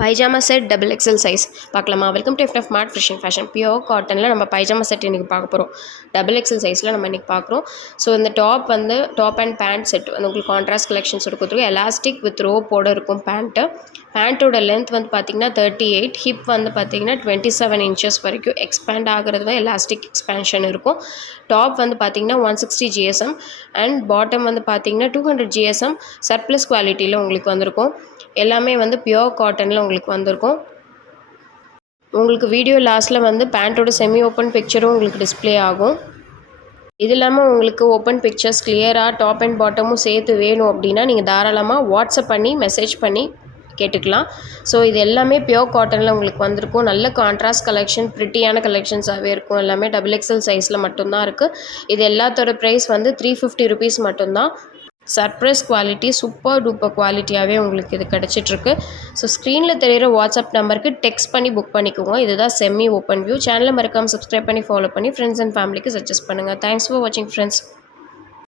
Pyjama set double XL size பார்க்கலாமா? Welcome to FF smart fishing fashion. Pure காட்டனில் நம்ம pyjama set இன்றைக்கி பார்க்க போகிறோம். டபுள் எக்ஸல் சைஸில் நம்ம இன்றைக்கி பார்க்குறோம். ஸோ இந்த டாப் அண்ட் பேண்ட் செட் வந்து உங்களுக்கு கான்ட்ராஸ்ட் கலெக்ஷன்ஸ் கொடுத்துருக்கோம். எலாஸ்டிக் வித் ரோப்போடு இருக்கும் பேண்ட்டோட லென்த் வந்து பார்த்திங்கன்னா 38, ஹிப் வந்து பார்த்திங்கன்னா 27 inches வரைக்கும் எக்ஸ்பேண்ட் ஆகிறது எலாஸ்டிக் எக்ஸ்பேன்ஷன் இருக்கும். டாப் வந்து பார்த்திங்கன்னா 160 GSM அண்ட் பாட்டம் வந்து பார்த்திங்கன்னா 200 GSM சர்ப்ளஸ் குவாலிட்டியில் உங்களுக்கு வந்திருக்கும். எல்லாமே வந்து பியோர் காட்டனில் உங்களுக்கு வந்திருக்கும். உங்களுக்கு வீடியோ லாஸ்ட்டில் வந்து பேண்ட்டோட செமி ஓப்பன் பிக்சரும் உங்களுக்கு டிஸ்பிளே ஆகும். இது இல்லாமல் உங்களுக்கு ஓப்பன் பிக்சர்ஸ் கிளியராக டாப் அண்ட் பாட்டமும் சேர்த்து வேணும் அப்படின்னா நீங்கள் தாராளமாக வாட்ஸ்அப் பண்ணி மெசேஜ் பண்ணி கேட்டுக்கலாம். ஸோ இது எல்லாமே பியோர் காட்டனில் உங்களுக்கு வந்திருக்கும். நல்ல கான்ட்ராஸ்ட் கலெக்ஷன், ப்ரிட்டியான கலெக்ஷன்ஸாகவே இருக்கும். எல்லாமே டபுள் எக்ஸல் சைஸில் மட்டும்தான் இருக்குது. இது எல்லாத்தோட ப்ரைஸ் வந்து 350 rupees மட்டும்தான். சர்ப்ரைஸ் குவாலிட்டி, சூப்பர் டூப்பர் குவாலிட்டியாகவே உங்களுக்கு இது கிடச்சிட்ருக்கு. ஸோ ஸ்க்ரீனில் தெரிகிற வாட்ஸ்அப் நம்பருக்கு டெக்ஸ்ட் பண்ணி புக் பண்ணிக்கோங்க. இதுதான் செமி ஓப்பன் வியூ. சேனலை மறக்காமல் சப்ஸ்கிரைப் பண்ணி ஃபாலோ பண்ணி ஃப்ரெண்ட்ஸ் அண்ட் ஃபேமிலிக்கு சஜஸ்ட் பண்ணுங்கள். தேங்க்ஸ் ஃபார் வாட்சிங் ஃப்ரெண்ட்ஸ்.